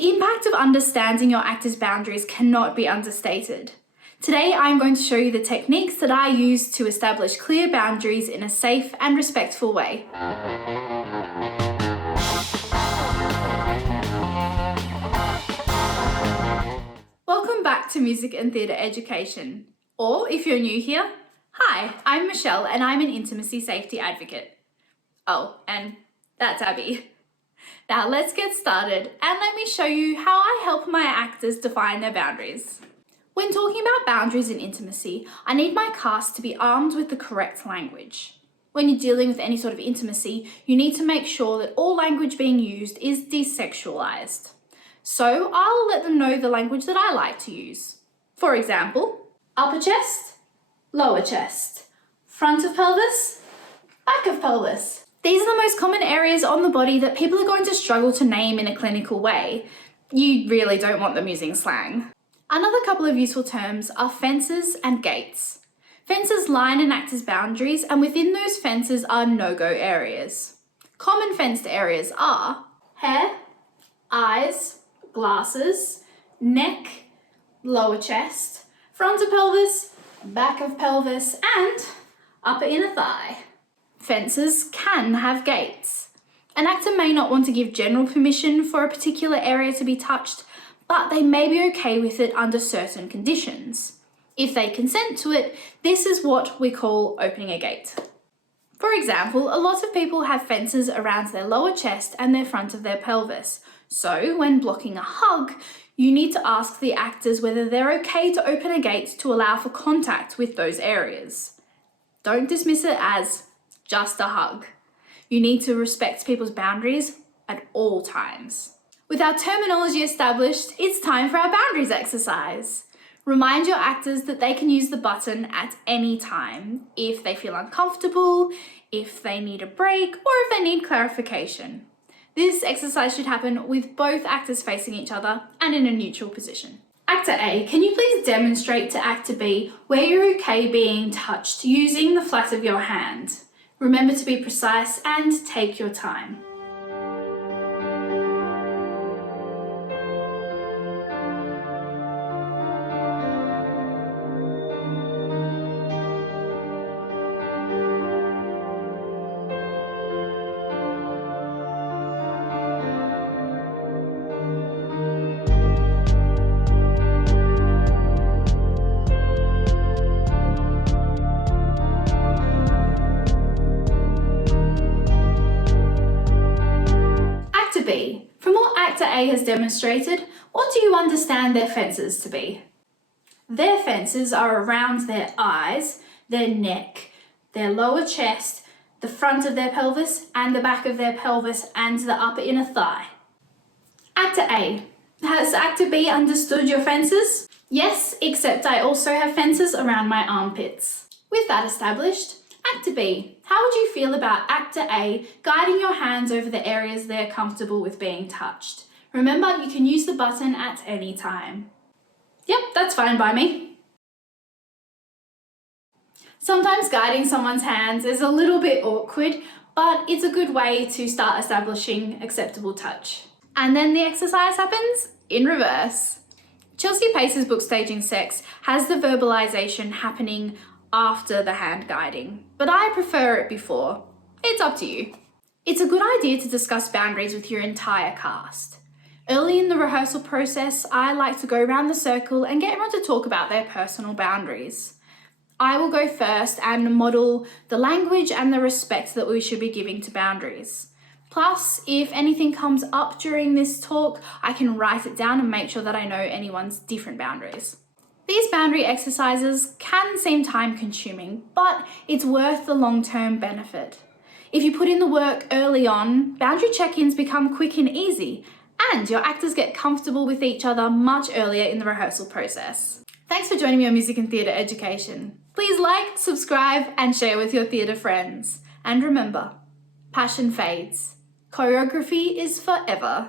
The impact of understanding your actor's boundaries cannot be understated. Today, I'm going to show you the techniques that I use to establish clear boundaries in a safe and respectful way. Welcome back to Music and Theatre Education. Or if you're new here, hi, I'm Michelle and I'm an intimacy safety advocate. Oh, and that's Abby. Now let's get started and let me show you how I help my actors define their boundaries. When talking about boundaries in intimacy, I need my cast to be armed with the correct language. When you're dealing with any sort of intimacy, you need to make sure that all language being used is desexualized. So I'll let them know the language that I like to use. For example, upper chest, lower chest, front of pelvis, back of pelvis. These are the most common areas on the body that people are going to struggle to name in a clinical way. You really don't want them using slang. Another couple of useful terms are fences and gates. Fences line an actor's boundaries, and within those fences are no-go areas. Common fenced areas are hair, eyes, glasses, neck, lower chest, front of pelvis, back of pelvis, and upper inner thigh. Fences can have gates. An actor may not want to give general permission for a particular area to be touched, but they may be okay with it under certain conditions. If they consent to it, this is what we call opening a gate. For example, a lot of people have fences around their lower chest and their front of their pelvis. So when blocking a hug, you need to ask the actors whether they're okay to open a gate to allow for contact with those areas. Don't dismiss it as just a hug. You need to respect people's boundaries at all times. With our terminology established, it's time for our boundaries exercise. Remind your actors that they can use the button at any time if they feel uncomfortable, if they need a break, or if they need clarification. This exercise should happen with both actors facing each other and in a neutral position. Actor A, can you please demonstrate to Actor B where you're okay being touched using the flat of your hand? Remember to be precise and take your time. From what Actor A has demonstrated, what do you understand their fences to be? Their fences are around their eyes, their neck, their lower chest, the front of their pelvis, and the back of their pelvis, and the upper inner thigh. Actor A, has Actor B understood your fences? Yes, except I also have fences around my armpits. With that established, Actor B, how would you feel about Actor A guiding your hands over the areas they're comfortable with being touched? Remember, you can use the button at any time. Yep, that's fine by me. Sometimes guiding someone's hands is a little bit awkward, but it's a good way to start establishing acceptable touch. And then the exercise happens in reverse. Chelsea Pace's book Staging Sex has the verbalization happening after the hand guiding, but I prefer it before. It's up to you. It's a good idea to discuss boundaries with your entire cast. Early in the rehearsal process, I like to go around the circle and get everyone to talk about their personal boundaries. I will go first and model the language and the respect that we should be giving to boundaries. Plus, if anything comes up during this talk, I can write it down and make sure that I know anyone's different boundaries. These boundary exercises can seem time-consuming, but it's worth the long-term benefit. If you put in the work early on, boundary check-ins become quick and easy, and your actors get comfortable with each other much earlier in the rehearsal process. Thanks for joining me on Music and Theatre Education. Please like, subscribe, and share with your theatre friends. And remember, passion fades. Choreography is forever.